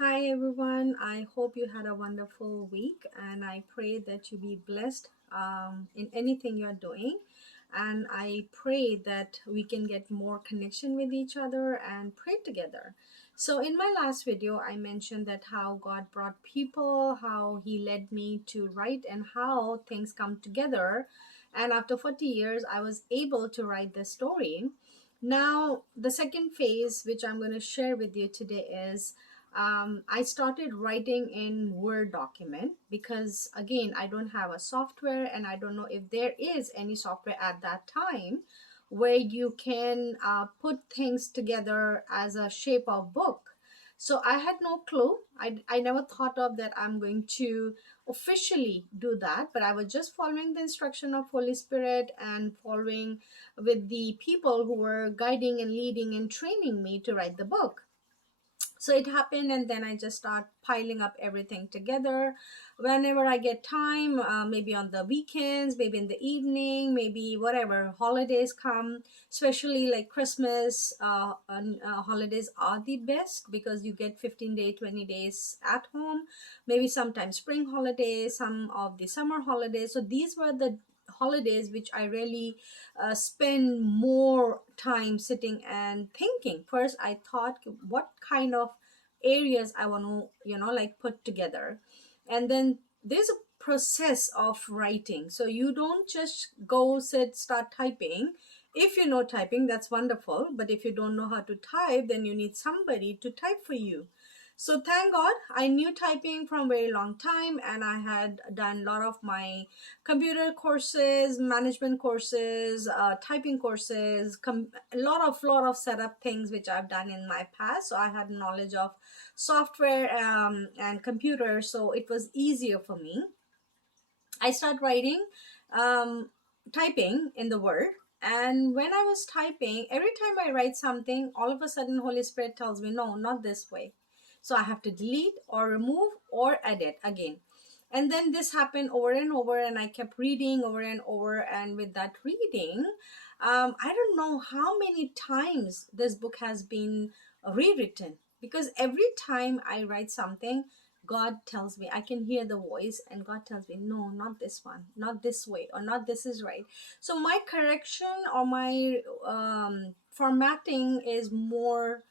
Hi everyone. I hope you had a wonderful week and I pray that you be blessed in anything you're doing. And I pray that we can get more connection with each other and pray together. So, in my last video, I mentioned that how God brought people, how He led me to write, and how things come together. And after 40 years, I was able to write this story. Now, the second phase, which I'm going to share with you today, is I started writing in Word document because, again, I don't have a software and I don't know if there is any software at that time where you can put things together as a shape of book. So I had no clue. I never thought of that I'm going to officially do that, but I was just following the instruction of Holy Spirit and following with the people who were guiding and leading and training me to write the book. So it happened, and then I just start piling up everything together whenever I get time, maybe on the weekends, maybe in the evening, maybe whatever holidays come, especially like Christmas. And holidays are the best because you get 15 day 20 days at home, maybe sometimes spring holidays, some of the summer holidays. So these were the holidays which I really spend more time sitting and thinking. First, I thought what kind of areas I want to, like put together. And then there's a process of writing. So you don't just go sit, start typing. If you know typing, that's wonderful. But if you don't know how to type, then you need somebody to type for you. So thank God I knew typing from very long time, and I had done a lot of my computer courses, management courses, typing courses, a lot of setup things which I've done in my past. So I had knowledge of software and computers, so it was easier for me. I start writing, um, typing in the Word. And when I was typing, every time I write something, all of a sudden Holy Spirit tells me, no, not this way. So I have to delete or remove or edit again. And then this happened over and over, and I kept reading over and over. And with that reading, I don't know how many times this book has been rewritten, because every time I write something, God tells me, I can hear the voice, and God tells me, no, not this one, not this way, or not this is right. So my correction or my formatting is more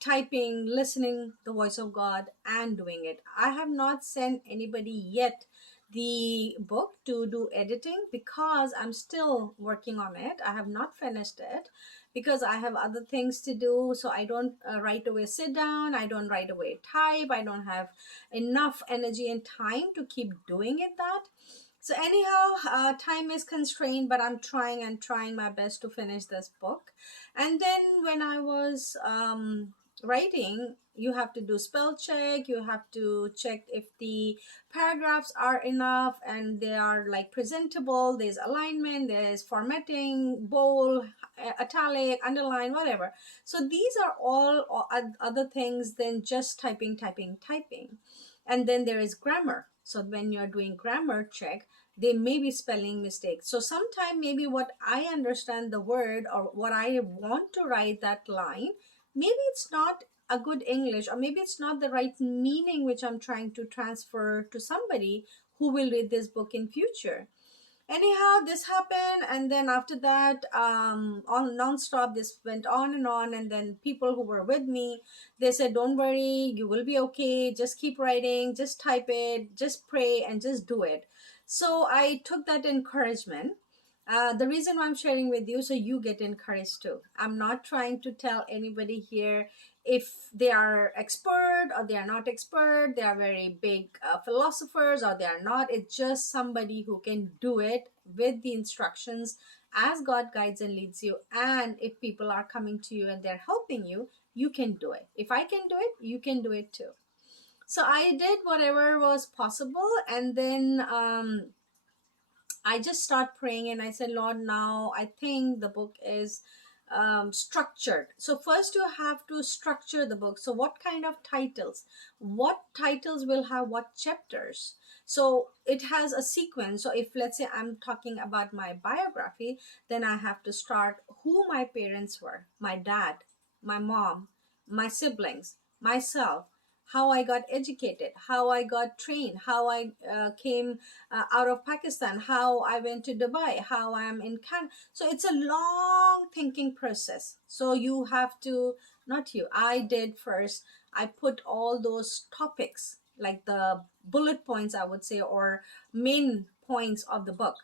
typing, listening the voice of God, and doing it. I have not sent anybody yet the book to do editing because I'm still working on it. I have not finished it because I have other things to do. So I don't right away sit down. I don't right away type. I don't have enough energy and time to keep doing it that. So anyhow, time is constrained, but I'm trying and trying my best to finish this book. And then when I was writing, you have to do spell check, you have to check if the paragraphs are enough and they are like presentable, there's alignment, there's formatting, bold, italic, underline, whatever. So these are all other things than just typing. And then there is grammar. So when you're doing grammar check, there may be spelling mistakes. So sometime maybe what I understand the word or what I want to write that line, maybe it's not a good English, or maybe it's not the right meaning which I'm trying to transfer to somebody who will read this book in future. Anyhow, this happened, and then after that, on nonstop, this went on, and then people who were with me, they said, "Don't worry, you will be okay. Just keep writing, just type it, just pray, and just do it." So I took that encouragement. The reason why I'm sharing with you, so you get encouraged too. I'm not trying to tell anybody here if they are expert or they are not expert, they are very big philosophers or they are not. It's just somebody who can do it with the instructions as God guides and leads you. And if people are coming to you and they're helping you, you can do it. If I can do it, you can do it too. So I did whatever was possible, and then I just start praying and I said, Lord, now I think the book is structured. So first you have to structure the book. So what kind of titles? What titles will have what chapters? So it has a sequence. So if let's say I'm talking about my biography, then I have to start who my parents were, my dad, my mom, my siblings, myself, how I got educated, how I got trained, how I came out of Pakistan, how I went to Dubai, how I'm in Canada. So it's a long thinking process. So you have to, not you, I did first. I put all those topics, like the bullet points, I would say, or main points of the book.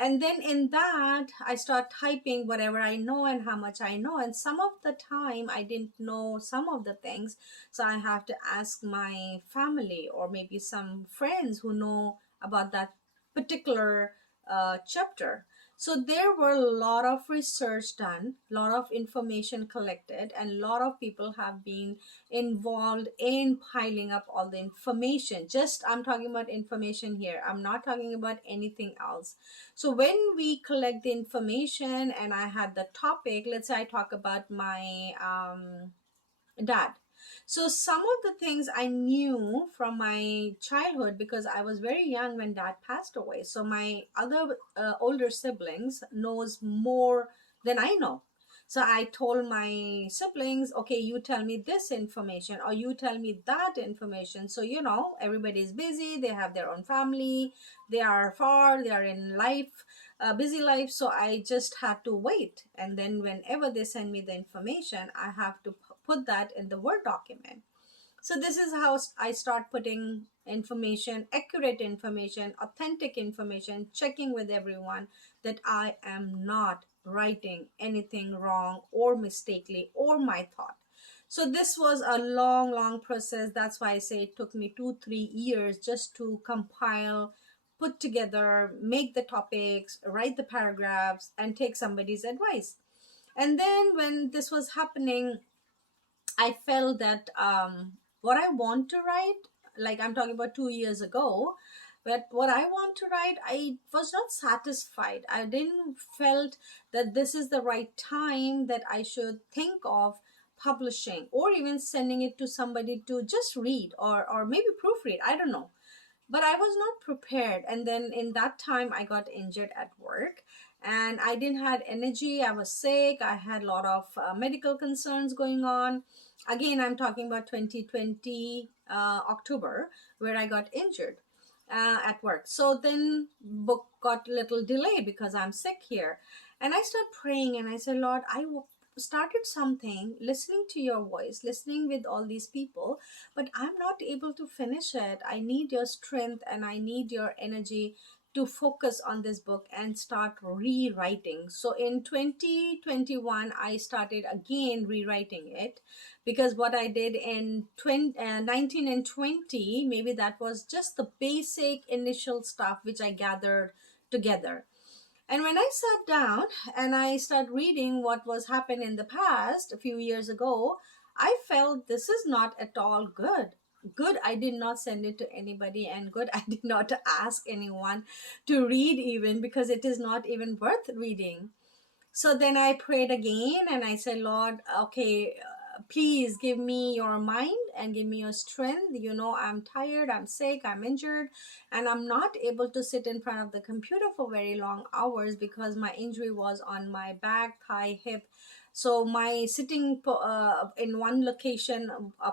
And then in that, I start typing whatever I know and how much I know. And some of the time I didn't know some of the things, so I have to ask my family or maybe some friends who know about that particular chapter. So there were a lot of research done, a lot of information collected, and a lot of people have been involved in piling up all the information. Just I'm talking about information here, I'm not talking about anything else. So when we collect the information and I had the topic, let's say I talk about my dad. So some of the things I knew from my childhood because I was very young when dad passed away. So my other older siblings knows more than I know. So I told my siblings, okay, you tell me this information or you tell me that information. So, everybody's busy. They have their own family. They are far. They are in life, busy life. So I just had to wait. And then whenever they send me the information, I have to put that in the Word document. So this is how I start putting information, accurate information, authentic information, checking with everyone that I am not writing anything wrong or mistakenly or my thought. So this was a long, long process. That's why I say it took me 2, 3 years just to compile, put together, make the topics, write the paragraphs, and take somebody's advice. And then when this was happening, I felt that what I want to write, like I'm talking about 2 years ago, but what I want to write, I was not satisfied. I didn't felt that this is the right time that I should think of publishing or even sending it to somebody to just read or maybe proofread. I don't know, but I was not prepared. And then in that time I got injured at work and I didn't had energy. I was sick. I had a lot of medical concerns going on. Again, I'm talking about 2020 October, where I got injured at work. So then book got a little delayed because I'm sick here. And I started praying and I said, Lord, started something, listening to your voice, listening with all these people, but I'm not able to finish it. I need your strength and I need your energy to focus on this book and start rewriting. So in 2021, I started again rewriting it because what I did in 19 and 20, maybe that was just the basic initial stuff which I gathered together. And when I sat down and I started reading what was happened in the past a few years ago, I felt this is not at all good. Good, I did not send it to anybody, and good, I did not ask anyone to read even because it is not even worth reading. So then I prayed again and I said, Lord, okay, please give me your mind and give me your strength. I'm tired, I'm sick, I'm injured, and I'm not able to sit in front of the computer for very long hours because my injury was on my back, thigh, hip. So my sitting in one location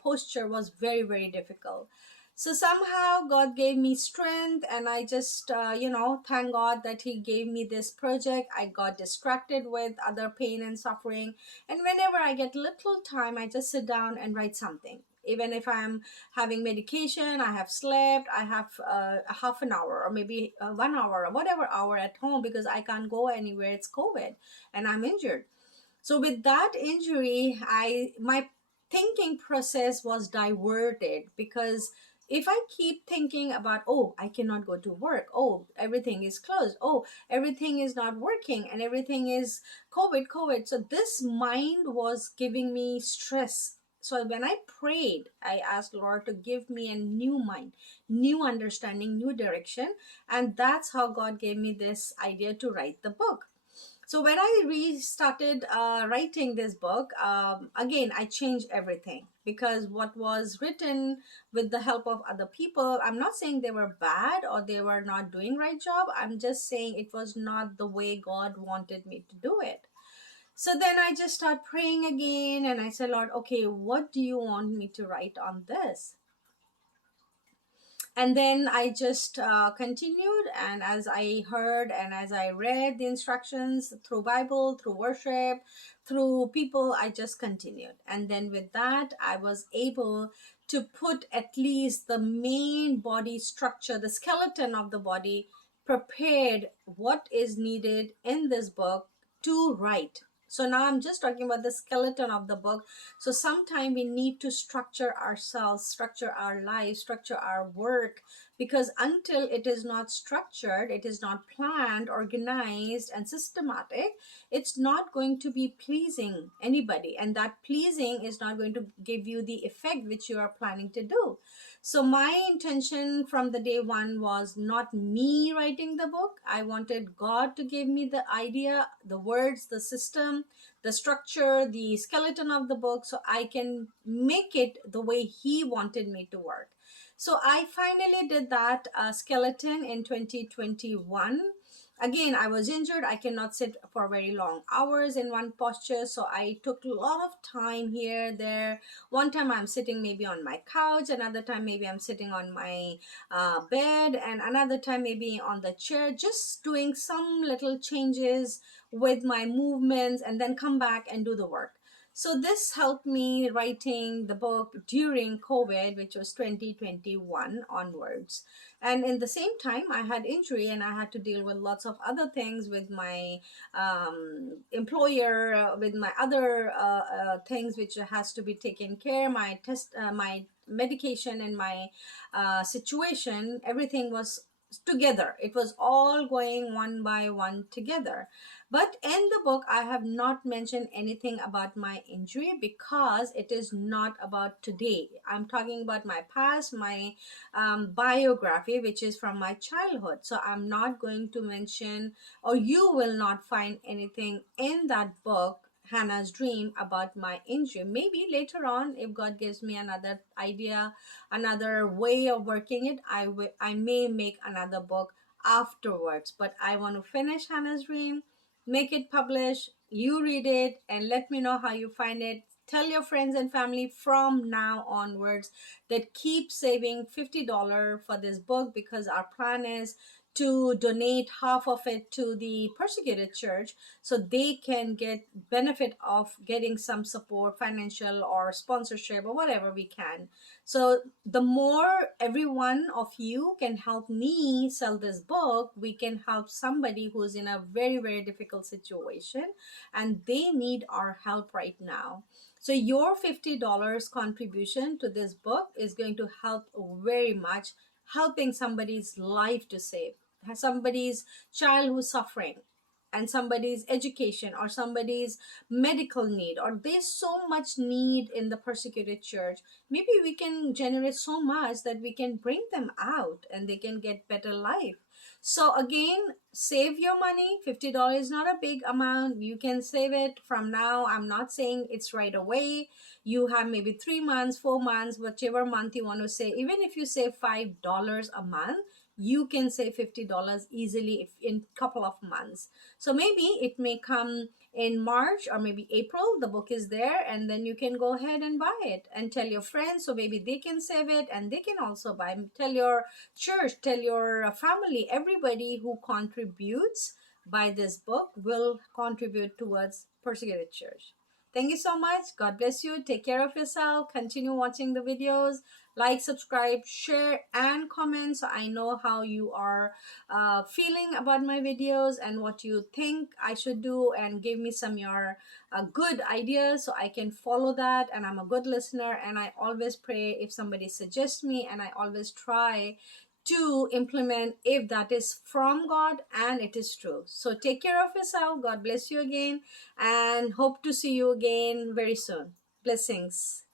posture was very, very difficult. So somehow God gave me strength, and I just thank God that he gave me this project. I got distracted with other pain and suffering, and whenever I get little time, I just sit down and write something. Even if I'm having medication, I have slept, I have a half an hour or maybe 1 hour or whatever hour at home because I can't go anywhere. It's COVID and I'm injured. So with that injury, my thinking process was diverted because if I keep thinking about, oh, I cannot go to work, oh, everything is closed, oh, everything is not working, and everything is COVID. So this mind was giving me stress. So when I prayed, I asked Lord to give me a new mind, new understanding, new direction. And that's how God gave me this idea to write the book. So when I restarted writing this book, again, I changed everything because what was written with the help of other people, I'm not saying they were bad or they were not doing right job. I'm just saying it was not the way God wanted me to do it. So then I just start praying again, and I said, Lord, okay, what do you want me to write on this? And then I just continued, and as I heard and as I read the instructions through Bible, through worship, through people, I just continued. And then with that, I was able to put at least the main body structure, the skeleton of the body, prepared what is needed in this book to write. So now I'm just talking about the skeleton of the book. So sometime we need to structure ourselves, structure our lives, structure our work, because until it is not structured, it is not planned, organized, and systematic, it's not going to be pleasing anybody. And that pleasing is not going to give you the effect which you are planning to do. So my intention from the day one was not me writing the book. I wanted God to give me the idea, the words, the system, the structure, the skeleton of the book, so I can make it the way He wanted me to work. So I finally did that skeleton in 2021. Again, I was injured. I cannot sit for very long hours in one posture. So I took a lot of time here, there. One time I'm sitting maybe on my couch. Another time maybe I'm sitting on my bed. And another time maybe on the chair. Just doing some little changes with my movements, and then come back and do the work. So this helped me writing the book during COVID, which was 2021 onwards. And in the same time, I had injury and I had to deal with lots of other things with my employer, with my other things which has to be taken care, my medication and my situation, everything was together. It was all going one by one together. But in the book, I have not mentioned anything about my injury because it is not about today. I'm talking about my past, my biography, which is from my childhood. So I'm not going to mention, or you will not find anything in that book, Hannah's Dream, about my injury. Maybe later on, if God gives me another idea, another way of working it, I may make another book afterwards. But I want to finish Hannah's Dream, make it publish, you read it, and let me know how you find it. Tell your friends and family from now onwards that keep saving $50 for this book, because our plan is to donate half of it to the persecuted church so they can get benefit of getting some support, financial or sponsorship or whatever we can. So the more every one of you can help me sell this book, we can help somebody who's in a very, very difficult situation and they need our help right now. So your $50 contribution to this book is going to help very much, helping somebody's life to save, somebody's child who's suffering, and somebody's education or somebody's medical need, or there's so much need in the persecuted church. Maybe we can generate so much that we can bring them out and they can get better life. So again, save your money. $50 is not a big amount. You can save it from now. I'm not saying it's right away. You have maybe 3 months, 4 months, whichever month you want to save. Even if you save $5 a month, you can save $50 easily if in couple of months. So maybe it may come in March or maybe April, the book is there, and then you can go ahead and buy it and tell your friends so maybe they can save it and they can also buy. Tell your church, tell your family, everybody who contributes by this book will contribute towards persecuted church. Thank you so much. God bless you. Take care of yourself. Continue watching the videos. Like, subscribe, share, and comment so I know how you are feeling about my videos and what you think I should do, and give me some your good ideas so I can follow that. And I'm a good listener, and I always pray if somebody suggests me, and I always try to implement if that is from God and it is true. So take care of yourself. God bless you again, and hope to see you again very soon. Blessings.